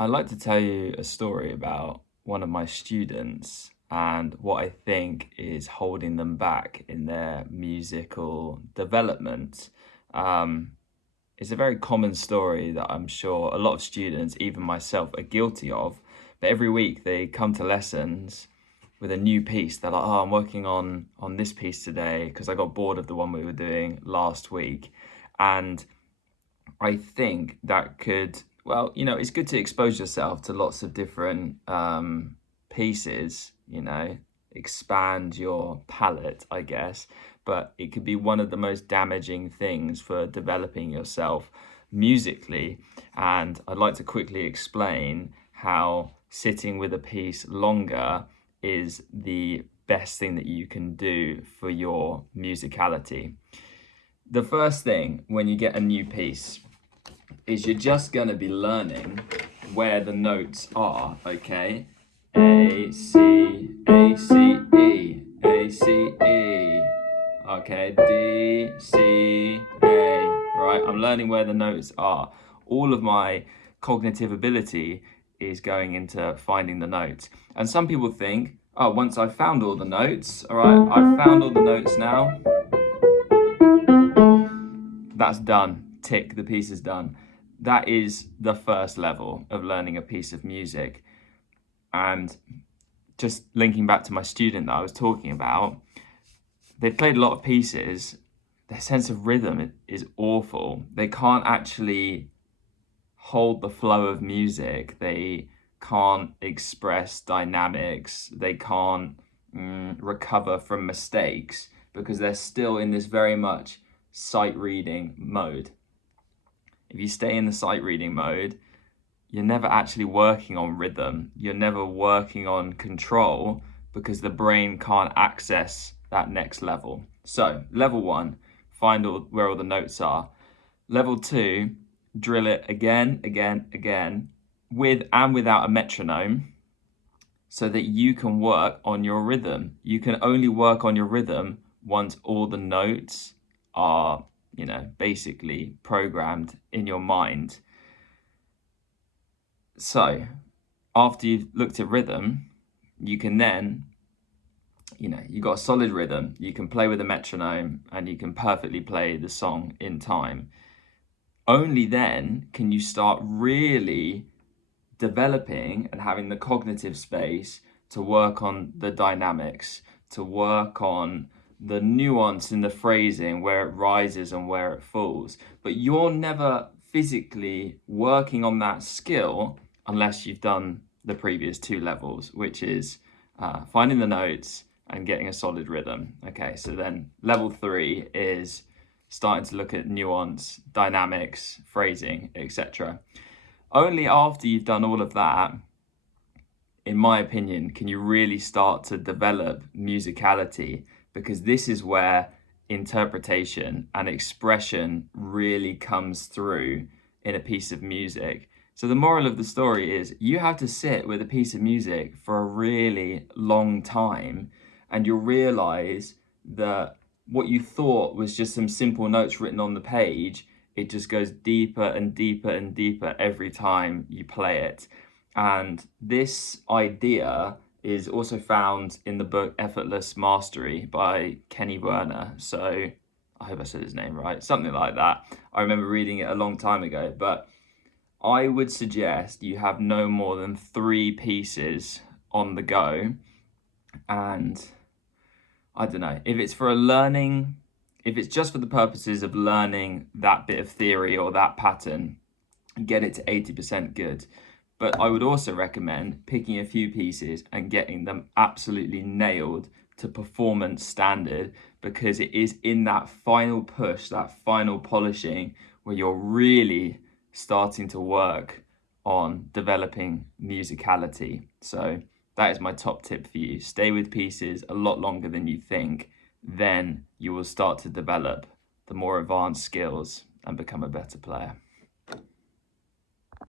I'd like to tell you a story about one of my students and what I think is holding them back in their musical development. Um, it's a very common story that I'm sure a lot of students, even myself, are guilty of. But every week they come to lessons with a new piece. They're like, "Oh, I'm working on this piece today because I got bored of the one we were doing last week," and I think that could, well, it's good to expose yourself to lots of different pieces, expand your palette, I guess. But it could be one of the most damaging things for developing yourself musically. And I'd like to quickly explain how sitting with a piece longer is the best thing that you can do for your musicality. The first thing when you get a new piece is you're just going to be learning where the notes are, okay? A, C, A, C, E, A, C, E. Okay, D, C, A, right? I'm learning where the notes are. All of my cognitive ability is going into finding the notes. And some people think, oh, once I've found all the notes, all right, I've found all the notes now, that's done. Tick, the piece is done. That is the first level of learning a piece of music. And just linking back to my student that I was talking about, they've played a lot of pieces. Their sense of rhythm is awful. They can't actually hold the flow of music. They can't express dynamics. They can't recover from mistakes because they're still in this very much sight reading mode. If you stay in the sight reading mode, you're never actually working on rhythm. You're never working on control because the brain can't access that next level. So level one, find where all the notes are. Level two, drill it again, with and without a metronome so that you can work on your rhythm. You can only work on your rhythm once all the notes are, basically programmed in your mind. So after you've looked at rhythm, you can then, you've got a solid rhythm. You can play with a metronome and you can perfectly play the song in time. Only then can you start really developing and having the cognitive space to work on the dynamics, to work on the nuance in the phrasing, where it rises and where it falls. But you're never physically working on that skill unless you've done the previous two levels, which is finding the notes and getting a solid rhythm. Okay, so then level three is starting to look at nuance, dynamics, phrasing, etc. Only after you've done all of that, in my opinion, can you really start to develop musicality, because this is where interpretation and expression really comes through in a piece of music. So the moral of the story is you have to sit with a piece of music for a really long time, and you'll realize that what you thought was just some simple notes written on the page, it just goes deeper and deeper and deeper every time you play it. And this idea is also found in the book Effortless Mastery by Kenny Werner. So I hope I said his name right, something like that. I remember reading it a long time ago, but I would suggest you have no more than 3 pieces on the go. And I don't know, if it's just for the purposes of learning that bit of theory or that pattern, get it to 80% good. But I would also recommend picking a few pieces and getting them absolutely nailed to performance standard, because it is in that final push, that final polishing, where you're really starting to work on developing musicality. So that is my top tip for you. Stay with pieces a lot longer than you think. Then you will start to develop the more advanced skills and become a better player.